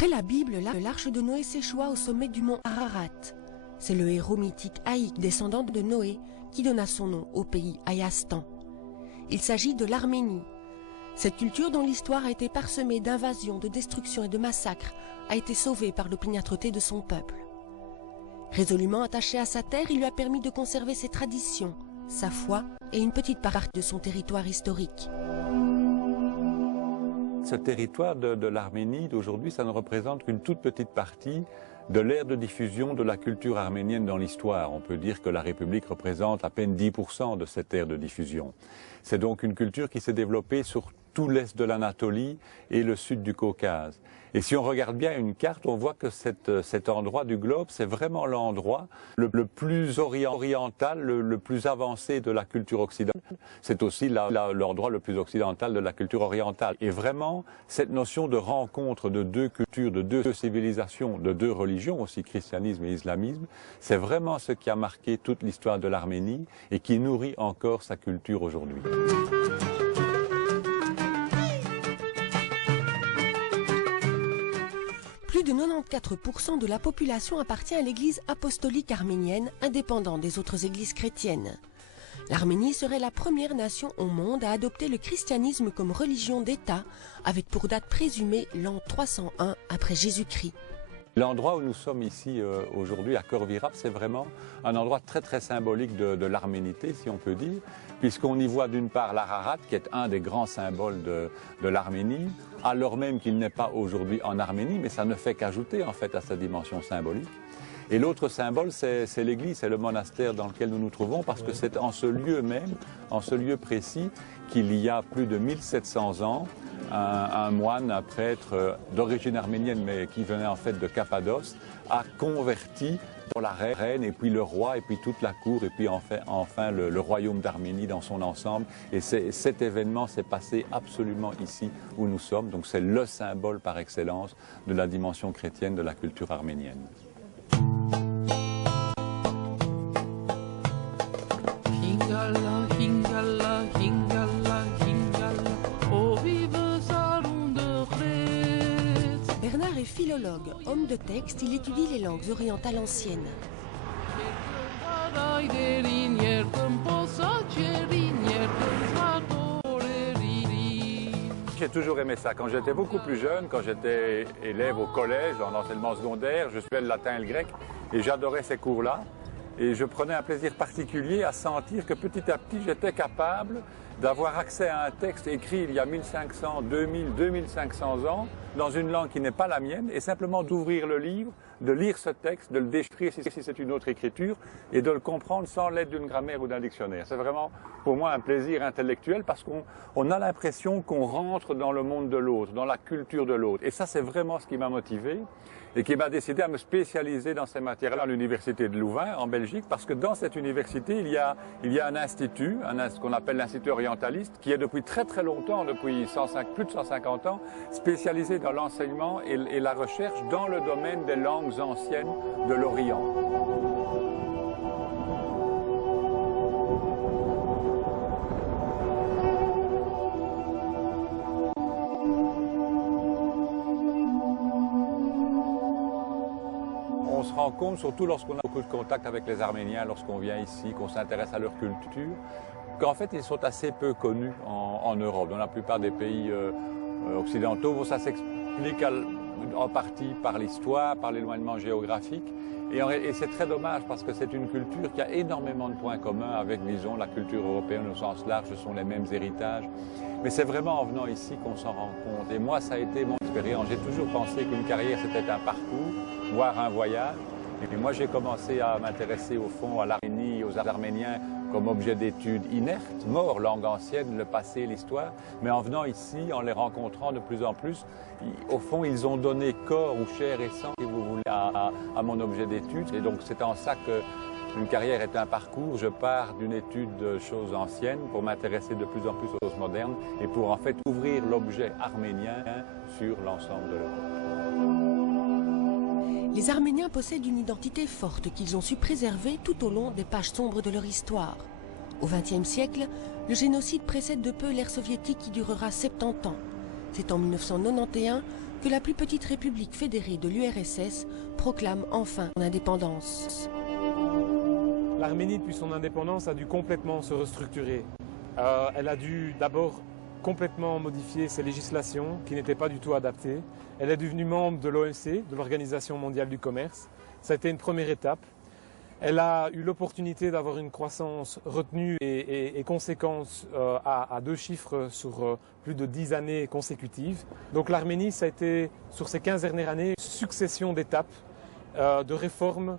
D'après la Bible, l'arche de Noé s'échoua au sommet du mont Ararat. C'est le héros mythique Haïk, descendant de Noé, qui donna son nom au pays Ayastan. Il s'agit de l'Arménie. Cette culture dont l'histoire a été parsemée d'invasions, de destructions et de massacres a été sauvée par l'opiniâtreté de son peuple. Résolument attaché à sa terre, il lui a permis de conserver ses traditions, sa foi et une petite partie de son territoire historique. Ce territoire de l'Arménie d'aujourd'hui, ça ne représente qu'une toute petite partie de l'ère de diffusion de la culture arménienne dans l'histoire. On peut dire que la République représente à peine 10% de cette ère de diffusion. C'est donc une culture qui s'est développée sur tout l'est de l'Anatolie et le sud du Caucase. Et si on regarde bien une carte, on voit que cet endroit du globe, c'est vraiment l'endroit le plus oriental, le plus avancé de la culture occidentale. C'est aussi l'endroit le plus occidental de la culture orientale. Et vraiment, cette notion de rencontre de deux cultures, de deux civilisations, de deux religions, aussi christianisme et islamisme, c'est vraiment ce qui a marqué toute l'histoire de l'Arménie et qui nourrit encore sa culture aujourd'hui. Plus de 94% de la population appartient à l'église apostolique arménienne, indépendante des autres églises chrétiennes. L'Arménie serait la première nation au monde à adopter le christianisme comme religion d'État, avec pour date présumée l'an 301 après Jésus-Christ. L'endroit où nous sommes ici aujourd'hui à Khor-Virap, c'est vraiment un endroit très symbolique de l'arménité, si on peut dire, puisqu'on y voit d'une part l'Ararat, qui est un des grands symboles de l'Arménie, alors même qu'il n'est pas aujourd'hui en Arménie, mais ça ne fait qu'ajouter en fait à sa dimension symbolique. Et l'autre symbole, c'est l'église, c'est le monastère dans lequel nous nous trouvons, parce que c'est en ce lieu même, en ce lieu précis, qu'il y a plus de 1700 ans, un moine, un prêtre d'origine arménienne, mais qui venait en fait de Cappadoce, a converti la reine, et puis le roi, et puis toute la cour, et puis enfin le royaume d'Arménie dans son ensemble. Et cet événement s'est passé absolument ici où nous sommes. Donc c'est le symbole par excellence de la dimension chrétienne de la culture arménienne. Hingala, hingala, hingala, hingala, oh vive sa ronde crête. Bernard est philologue, homme de texte, il étudie les langues orientales anciennes. J'ai toujours aimé ça. Quand j'étais beaucoup plus jeune, quand j'étais élève au collège, en enseignement secondaire, je suivais le latin et le grec et j'adorais ces cours-là. Et je prenais un plaisir particulier à sentir que petit à petit, j'étais capable d'avoir accès à un texte écrit il y a 1500, 2000, 2500 ans, dans une langue qui n'est pas la mienne, et simplement d'ouvrir le livre, de lire ce texte, de le déchiffrer si c'est une autre écriture, et de le comprendre sans l'aide d'une grammaire ou d'un dictionnaire. C'est vraiment pour moi un plaisir intellectuel parce qu'on a l'impression qu'on rentre dans le monde de l'autre, dans la culture de l'autre. Et ça, c'est vraiment ce qui m'a motivé et qui m'a décidé à me spécialiser dans ces matières-là à l'université de Louvain, en Belgique, parce que dans cette université, il y a un institut, ce qu'on appelle l'Institut orientaliste, qui est depuis très longtemps, depuis plus de 150 ans, spécialisé dans l'enseignement et la recherche dans le domaine des langues anciennes de l'Orient. On se rend compte, surtout lorsqu'on a beaucoup de contact avec les Arméniens, lorsqu'on vient ici, qu'on s'intéresse à leur culture, qu'en fait ils sont assez peu connus en Europe. Dans la plupart des pays occidentaux, ça s'explique en partie par l'histoire, par l'éloignement géographique. Et c'est très dommage parce que c'est une culture qui a énormément de points communs avec, disons, la culture européenne au sens large, ce sont les mêmes héritages. Mais c'est vraiment en venant ici qu'on s'en rend compte. Et moi, ça a été mon expérience. J'ai toujours pensé qu'une carrière, c'était un parcours, voire un voyage. Et moi, j'ai commencé à m'intéresser au fond à l'Arménie, aux Arméniens, comme objet d'étude inerte, mort, langue ancienne, le passé, l'histoire. Mais en venant ici, en les rencontrant de plus en plus, au fond, ils ont donné corps ou chair et sang, si vous voulez, à mon objet d'étude. Et donc, c'est en ça qu'une carrière est un parcours. Je pars d'une étude de choses anciennes pour m'intéresser de plus en plus aux choses modernes et pour en fait ouvrir l'objet arménien sur l'ensemble de l'Europe. Les Arméniens possèdent une identité forte qu'ils ont su préserver tout au long des pages sombres de leur histoire. Au XXe siècle, le génocide précède de peu l'ère soviétique qui durera 70 ans. C'est en 1991 que la plus petite république fédérée de l'URSS proclame enfin son indépendance. L'Arménie, depuis son indépendance, a dû complètement se restructurer. Elle a dû d'abord complètement modifier ses législations qui n'étaient pas du tout adaptées. Elle est devenue membre de l'OMC, de l'Organisation mondiale du commerce. Ça a été une première étape. Elle a eu l'opportunité d'avoir une croissance retenue et conséquente à 2 chiffres sur plus de 10 années consécutives. Donc l'Arménie, ça a été, sur ces 15 dernières années, une succession d'étapes, de réformes,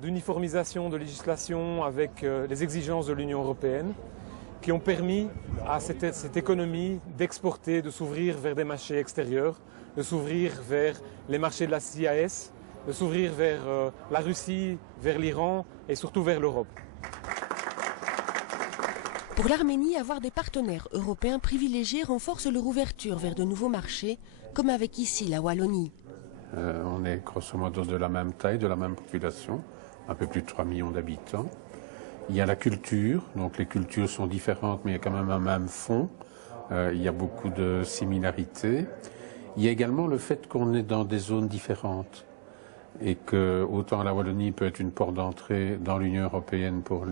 d'uniformisation de législation avec les exigences de l'Union européenne, qui ont permis à cette économie d'exporter, de s'ouvrir vers des marchés extérieurs, de s'ouvrir vers les marchés de la CIS, de s'ouvrir vers la Russie, vers l'Iran et surtout vers l'Europe. Pour l'Arménie, avoir des partenaires européens privilégiés renforce leur ouverture vers de nouveaux marchés, comme avec ici la Wallonie. On est grosso modo de la même taille, de la même population, un peu plus de 3 millions d'habitants. Il y a la culture, donc les cultures sont différentes, mais il y a quand même un même fond. Il y a beaucoup de similarités. Il y a également le fait qu'on est dans des zones différentes et que autant la Wallonie peut être une porte d'entrée dans l'Union européenne pour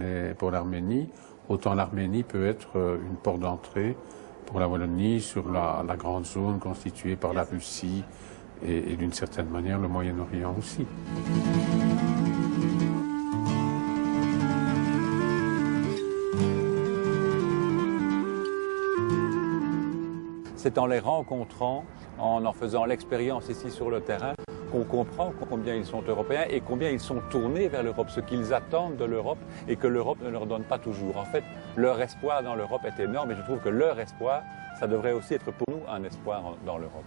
l'Arménie, autant l'Arménie peut être une porte d'entrée pour la Wallonie sur la grande zone constituée par la Russie et d'une certaine manière le Moyen-Orient aussi. C'est en les rencontrant, en faisant l'expérience ici sur le terrain, qu'on comprend combien ils sont européens et combien ils sont tournés vers l'Europe, ce qu'ils attendent de l'Europe et que l'Europe ne leur donne pas toujours. En fait, leur espoir dans l'Europe est énorme et je trouve que leur espoir, ça devrait aussi être pour nous un espoir dans l'Europe.